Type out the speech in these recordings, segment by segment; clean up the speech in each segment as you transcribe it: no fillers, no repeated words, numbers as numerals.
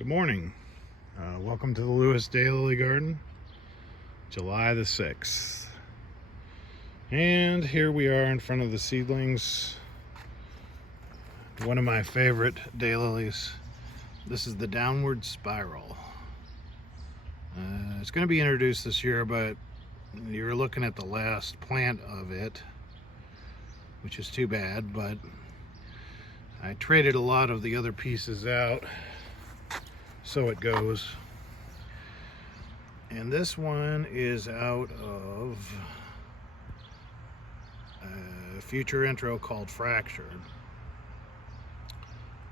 Good morning. Welcome to the Lewis Daylily Garden, July the 6th. And here we are in front of the seedlings. One of my favorite daylilies. This is the Downward Spiral. It's going to be introduced this year, but you're looking at the last plant of it, which is too bad, but I traded a lot of the other pieces out. So it goes. And this one is out of a future intro called Fractured.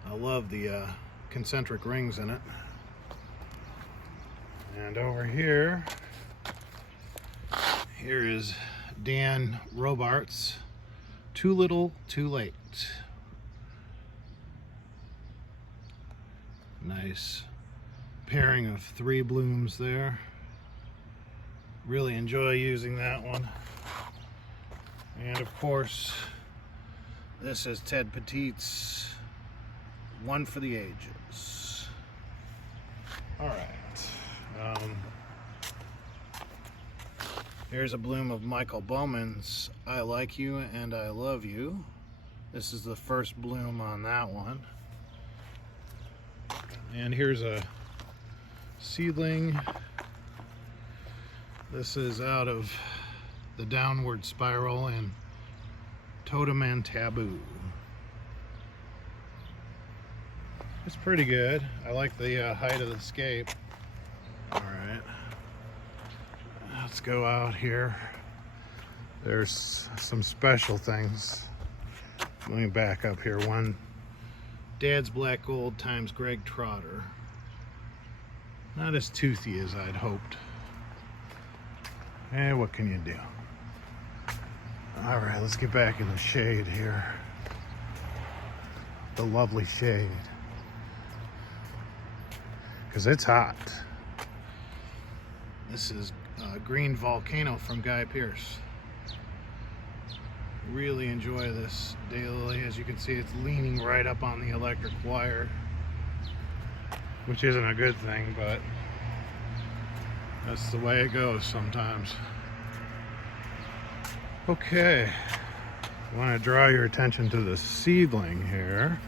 I love the concentric rings in it. And over here is Dan Robart's Too Little, Too Late. Nice pairing of 3 blooms there. Really enjoy using that one. And of course, this is Ted Petit's One for the Ages. All right. Here's a bloom of Michael Bowman's I Like You and I Love You. This is the first bloom on that one. And here's a seedling. This is out of the Downward Spiral and Totem and Taboo. It's pretty good. I like the height of the scape. All right, let's go out here. There's some special things. Let me back up here. One, Dad's Black Gold times Greg Trotter. Not as toothy as I'd hoped. And what can you do? All right, let's get back in the shade here. The lovely shade. Because it's hot. This is Green Volcano from Guy Pearce. Really enjoy this daylily. As you can see, it's leaning right up on the electric wire, which isn't a good thing, but that's the way it goes sometimes. Okay, I want to draw your attention to the seedling here,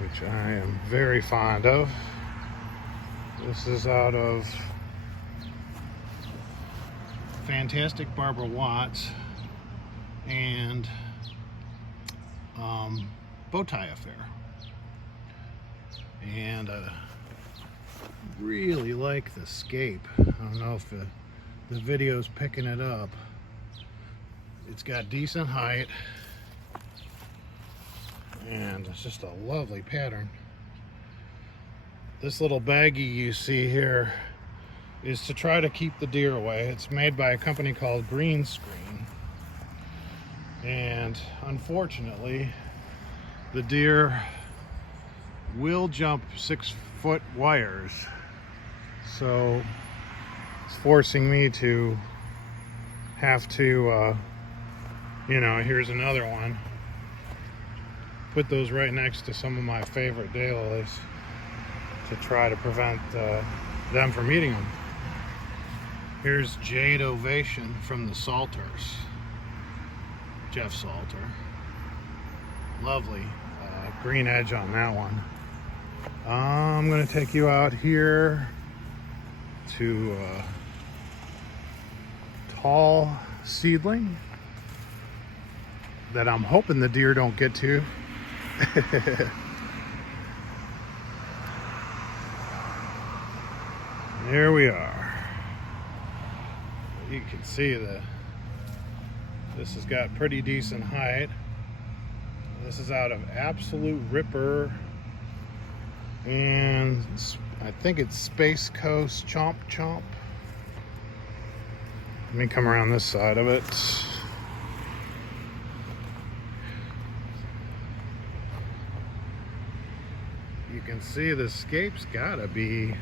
which I am very fond of. This is out of Fantastic Barbara Watts and Bowtie Affair. And really like the scape. I don't know if the video's picking it up. It's got decent height and it's just a lovely pattern. This little baggie you see here is to try to keep the deer away. It's made by a company called Green Screen. And unfortunately, the deer will jump 6-foot wires. So it's forcing me to have to, here's another one. Put those right next to some of my favorite daylilies to try to prevent them from eating them. Here's Jade Ovation from the Salters, Jeff Salter. Lovely green edge on that one. I'm gonna take you out here to tall seedling that I'm hoping the deer don't get to. There we are. You can see this has got pretty decent height. This is out of Absolute Ripper, and I think it's Space Coast Chomp Chomp. Let me come around this side of it. You can see the scape's gotta be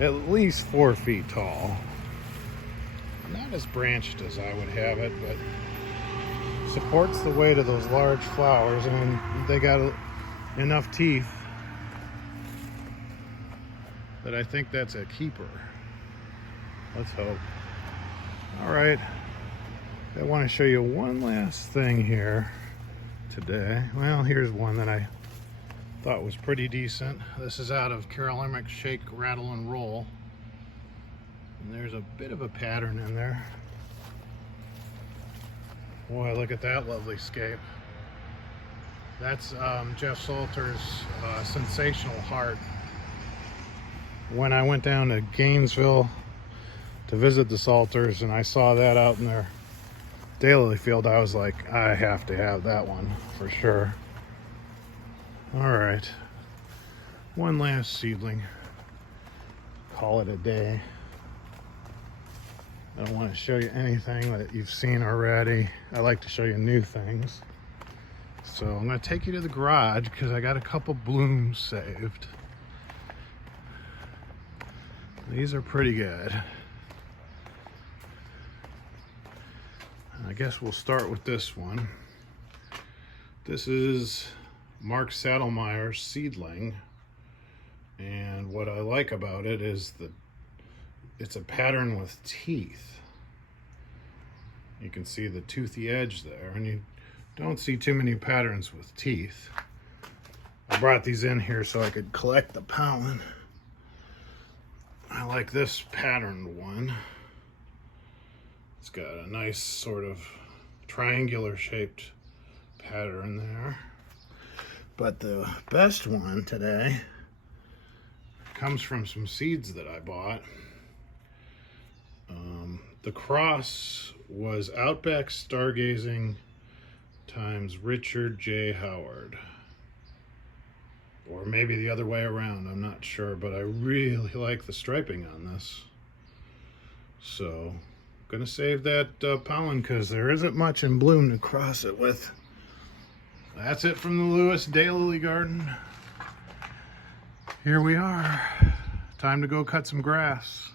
at least 4 feet tall. Not as branched as I would have it, but supports the weight of those large flowers, and they got enough teeth that I think that's a keeper. Let's hope. All right, I want to show you one last thing here today. Well, here's one that I thought was pretty decent. This is out of Carol Emmerich's Shake, Rattle, and Roll. And there's a bit of a pattern in there. Boy, look at that lovely scape. That's Jeff Salter's Sensational Heart. When I went down to Gainesville to visit the Salters and I saw that out in their Daylily field, I was like, I have to have that one for sure. All right, one last seedling. Call it a day. I don't want to show you anything that you've seen already. I like to show you new things. So I'm going to take you to the garage because I got a couple blooms saved. These are pretty good. I guess we'll start with this one. This is Mark Saddlemeyer's seedling. And what I like about it is that it's a pattern with teeth. You can see the toothy edge there, and you don't see too many patterns with teeth. I brought these in here so I could collect the pollen. I like this patterned one. It's got a nice sort of triangular shaped pattern there. But the best one today comes from some seeds that I bought. The cross was Outback Stargazing times Richard J. Howard. Or maybe the other way around, I'm not sure, but I really like the striping on this. So, I'm gonna save that pollen because there isn't much in bloom to cross it with. That's it from the Lewis Daylily garden. Here we are. Time to go cut some grass.